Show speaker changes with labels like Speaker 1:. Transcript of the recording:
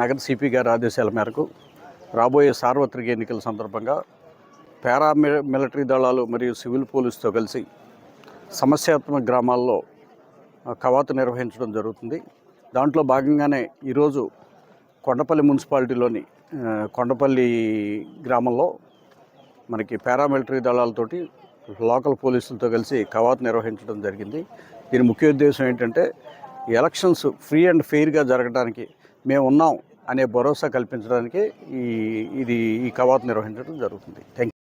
Speaker 1: నగర సిపి గారి ఆదేశాల మేరకు రాబోయే సార్వత్రిక ఎన్నికల సందర్భంగా పారా మిలిటరీ దళాలు మరియు సివిల్ పోలీసుతో కలిసి సమస్యాత్మక గ్రామాల్లో కవాతు నిర్వహించడం జరుగుతుంది. దాంట్లో భాగంగానే ఈరోజు కొండపల్లి మున్సిపాలిటీలోని కొండపల్లి గ్రామంలో మనకి పారామిలిటరీ దళాలతోటి లోకల్ పోలీసులతో కలిసి కవాతు నిర్వహించడం జరిగింది. దీని ముఖ్య ఉద్దేశం ఏంటంటే ఎలక్షన్స్ ఫ్రీ అండ్ ఫెయిర్గా జరగడానికి మేము ఉన్నాం అనే భరోసా కల్పించడానికి ఈ ఇది ఈ కవాతు నిర్వహించడం జరుగుతుంది. థ్యాంక్